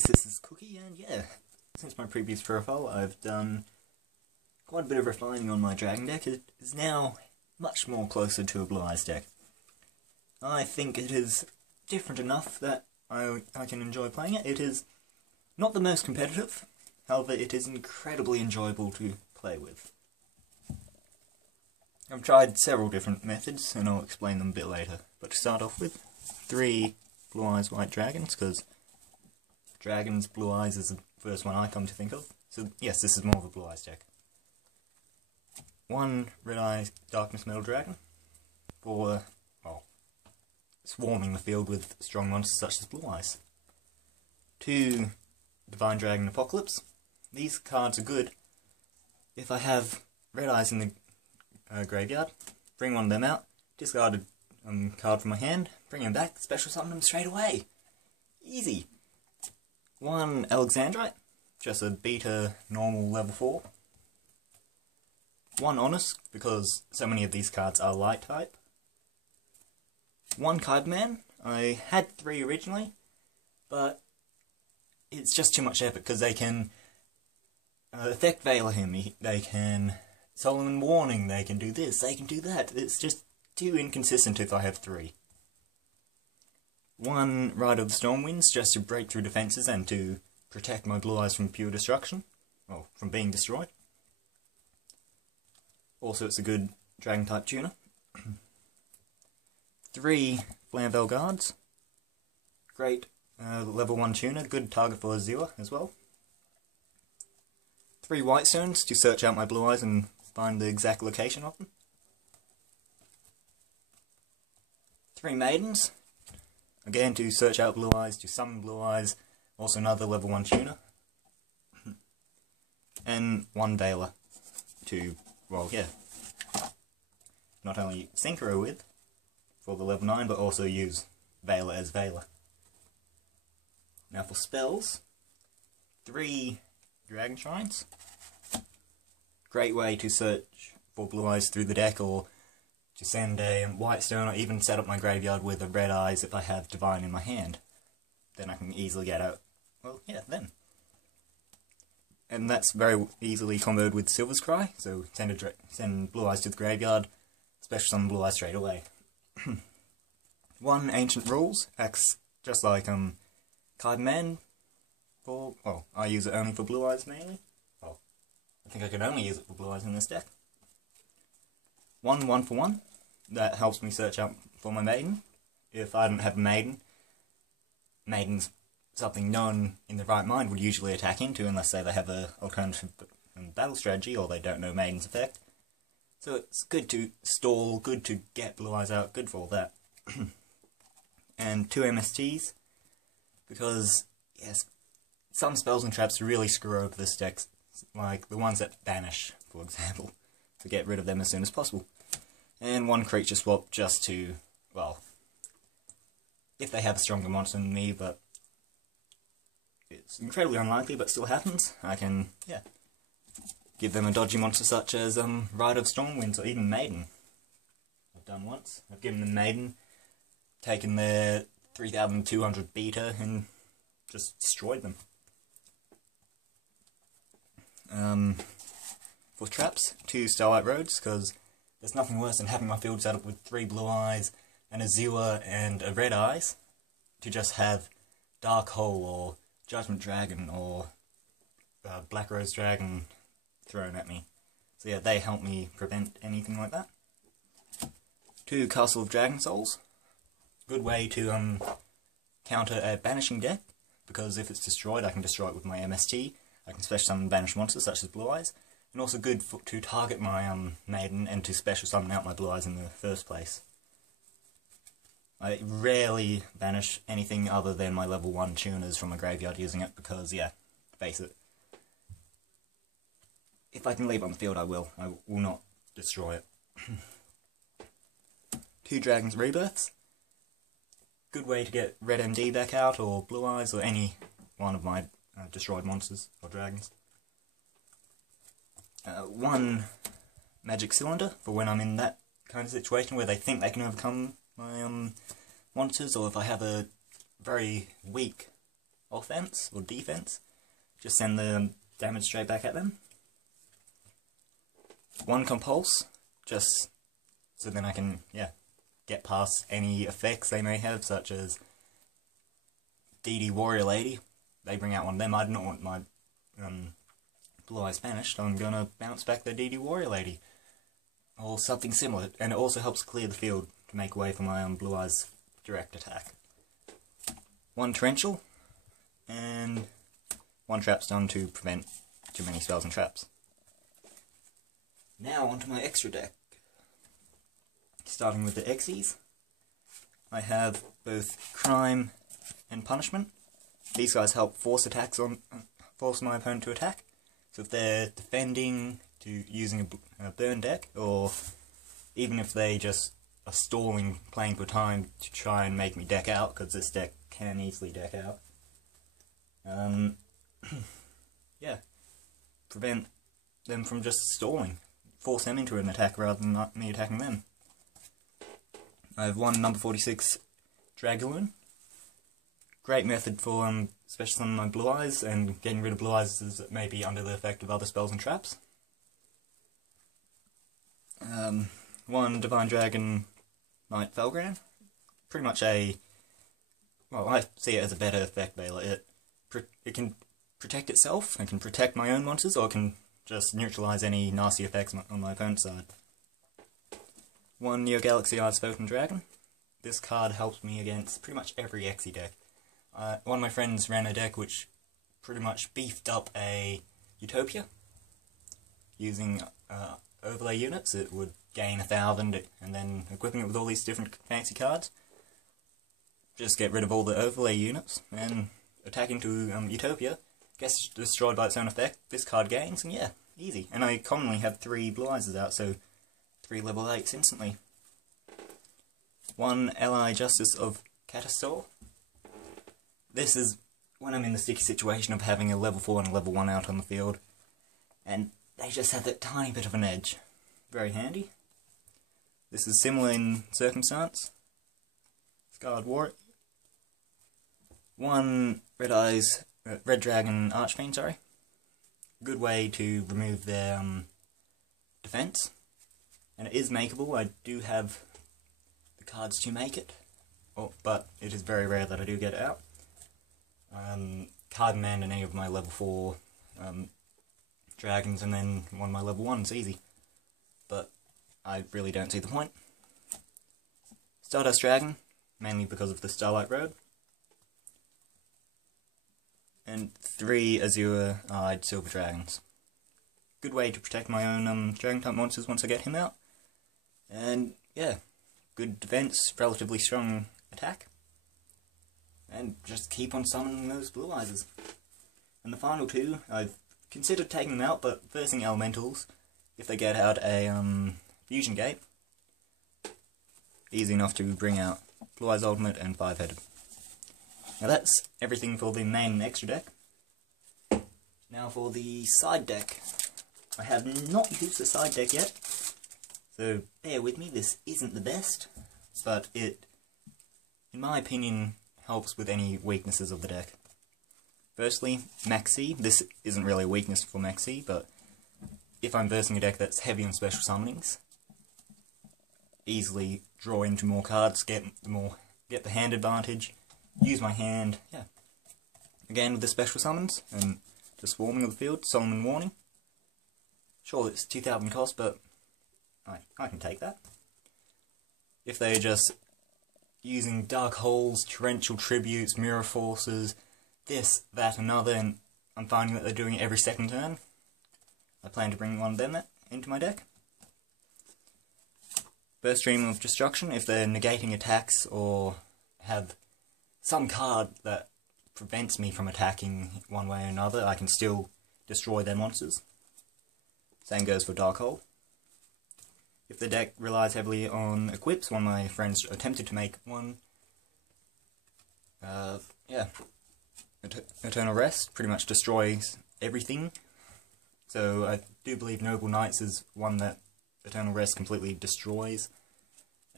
guys, this is Cookie, and yeah, since my previous profile, I've done quite a bit of refining on my dragon deck. It is now much more closer to a Blue Eyes deck. I think it is different enough that I can enjoy playing it. It is not the most competitive, however it is incredibly enjoyable to play with. I've tried several different methods, and I'll explain them a bit later. But to start off with, 3 Blue Eyes White Dragons, because Dragons, Blue Eyes is the first one I come to think of. So yes, this is more of a Blue Eyes deck. 1 Red Eye Darkness Metal Dragon for, well, swarming the field with strong monsters such as Blue Eyes. 2 Divine Dragon Apocalypse. These cards are good if I have Red Eyes in the graveyard, bring one of them out, discard a card from my hand, bring them back, special summon them straight away. Easy. 1 Alexandrite, just a beta normal level 4. 1 Honest, because so many of these cards are light type. 1 Kyberman. I had 3 originally, but it's just too much effort because they can effect Veiler him, they can Solomon Warning, they can do this, they can do that. It's just too inconsistent if I have 3. 1 Rider of the Stormwinds, just to break through defences and to protect my Blue Eyes from pure destruction. Well, from being destroyed. Also, it's a good Dragon-type tuner. 3 Flamvell Guards. Great level 1 tuner, good target for Azure as well. 3 Whitestones to search out my Blue Eyes and find the exact location of them. 3 Maidens. Again, to search out Blue Eyes, to summon Blue Eyes, also another level 1 tuner. And 1 Veiler to, well, yeah, not only synchro with for the level 9, but also use Veiler as Veiler. Now for spells, 3 Dragon Shrines. Great way to search for Blue Eyes through the deck, or to send a Whitestone, or even set up my graveyard with a Red Eyes if I have Divine in my hand. Then I can easily get out, well, yeah, them. And that's very easily comboed with Silver's Cry, so send Blue Eyes to the graveyard, special summon Blue Eyes straight away. 1 Ancient Rules, acts just like Kyberman, for, well, I use it only for Blue Eyes mainly. Well, I think I can only use it for Blue Eyes in this deck. 1 1-for-1, that helps me search out for my Maiden. If I don't have a Maiden, Maiden's something no one in the right mind would usually attack into unless they have a alternative battle strategy or they don't know Maiden's effect. So it's good to stall, good to get Blue Eyes out, good for all that. And 2 MSTs, because, yes, some spells and traps really screw over this deck, like the ones that banish, for example, to get rid of them as soon as possible. And 1 creature swap just to, well, if they have a stronger monster than me, but it's incredibly unlikely, but still happens, I can, yeah, give them a dodgy monster such as Rider of Stormwinds or even Maiden. I've done once. I've given them Maiden, taken their 3200 beta and just destroyed them. For traps, 2 Starlight Roads, because there's nothing worse than having my field set up with 3 Blue Eyes, an Azure and a Red Eyes, to just have Dark Hole or Judgment Dragon or Black Rose Dragon thrown at me. So yeah, they help me prevent anything like that. 2 Castle of Dragon Souls. Good way to counter a banishing deck, because if it's destroyed I can destroy it with my MST. I can special summon banished monsters such as Blue Eyes, and also good to target my Maiden and to special summon out my Blue Eyes in the first place. I rarely banish anything other than my level 1 tuners from my graveyard using it, because, yeah, face it, if I can leave it on the field I will not destroy it. 2 Dragons Rebirths. Good way to get Red MD back out, or Blue Eyes, or any one of my destroyed monsters or dragons. 1 Magic Cylinder, for when I'm in that kind of situation where they think they can overcome my monsters, or if I have a very weak offense or defense. Just send the damage straight back at them. 1 compulse, just so then I can, get past any effects they may have, such as DD Warrior Lady. They bring out one of them. I do not want my Blue Eyes banished. I'm gonna bounce back the DD Warrior Lady, or something similar. And it also helps clear the field to make way for my Blue Eyes direct attack. 1 Torrential, and 1 Trap Stun to prevent too many spells and traps. Now onto my extra deck. Starting with the Xyz, I have both Crime and Punishment. These guys help force my opponent to attack. So if they're defending to using a burn deck, or even if they just are stalling, playing for time to try and make me deck out, because this deck can easily deck out. Prevent them from just stalling. Force them into an attack rather than me attacking them. I have 1 number 46 Dragaloon. Great method for especially some of my Blue Eyes, and getting rid of Blue Eyes that may be under the effect of other spells and traps. 1 Divine Dragon Knight Felgran. Pretty much I see it as a better effect veiler. It can protect itself, and can protect my own monsters, or it can just neutralize any nasty effects on my opponent's side. 1 Neo Galaxy Eyespoken Dragon. This card helps me against pretty much every Xyz deck. One of my friends ran a deck which pretty much beefed up a Utopia. Using overlay units, it would gain 1,000, and then equipping it with all these different fancy cards. Just get rid of all the overlay units, and attacking to Utopia gets destroyed by its own effect. This card gains, and easy. And I commonly have 3 Blue Eyes out, so 3 level 8s instantly. 1 Ally Justice of Catastor. This is when I'm in the sticky situation of having a level 4 and a level 1 out on the field, and they just have that tiny bit of an edge. Very handy. This is similar in circumstance. Scarred Warrior. 1 Red Dragon Archfiend, sorry. Good way to remove their defense. And it is makeable. I do have the cards to make it, but it is very rare that I do get it out. Card command any of my level 4 dragons, and then one of my level 1s, easy. But I really don't see the point. Stardust Dragon, mainly because of the Starlight Road. And 3 Azure-eyed Silver Dragons. Good way to protect my own Dragon-type monsters once I get him out. And good defense, relatively strong attack. And just keep on summoning those Blue Eyes. And the final 2, I've considered taking them out, but versing Elementals, if they get out a Fusion Gate, easy enough to bring out Blue Eyes Ultimate and 5-headed. Now that's everything for the main extra deck. Now for the side deck. I have not used the side deck yet, so bear with me, this isn't the best, but it, in my opinion, helps with any weaknesses of the deck. Firstly, Maxi. This isn't really a weakness for Maxi, but if I'm versing a deck that's heavy on special summonings, easily draw into more cards, get the hand advantage, use my hand, Again with the special summons, and the swarming of the field, Solomon Warning. Sure, it's 2,000 cost, but I can take that. If they're just using Dark Holes, Torrential Tributes, Mirror Forces, this, that, another, and I'm finding that they're doing it every second turn, I plan to bring one of them into my deck. Burst Stream of Destruction, if they're negating attacks or have some card that prevents me from attacking one way or another, I can still destroy their monsters. Same goes for Dark Hole. If the deck relies heavily on equips, one of my friends attempted to make one. Eternal Rest pretty much destroys everything. So I do believe Noble Knights is one that Eternal Rest completely destroys.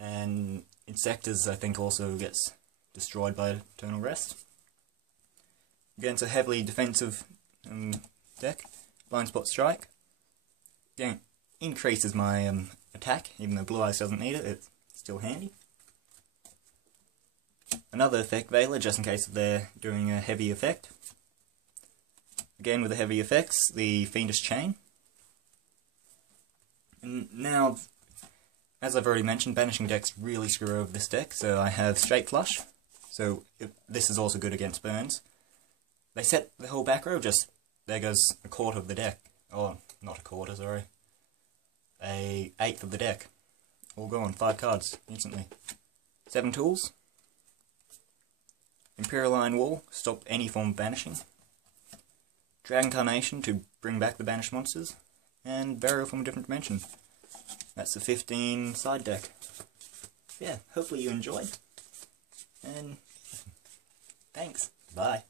And Insectors, I think, also gets destroyed by Eternal Rest. against a heavily defensive deck. Blind Spot Strike. Again, increases my attack, even though Blue Eyes doesn't need it, it's still handy. Another effect, Veiler, just in case they're doing a heavy effect. Again with the heavy effects, the Fiendish Chain. And now, as I've already mentioned, banishing decks really screw over this deck, so I have Straight Flush, so this is also good against burns. They set the whole back row, just there goes a quarter of the deck. Oh, not a quarter, sorry. A eighth of the deck. All gone, 5 cards, instantly. 7 tools. Imperial Iron Wall, stop any form of banishing. Dragon Carnation to bring back the banished monsters. And Burial from a Different Dimension. That's the 15 side deck. Yeah, hopefully you enjoyed. And thanks. Bye.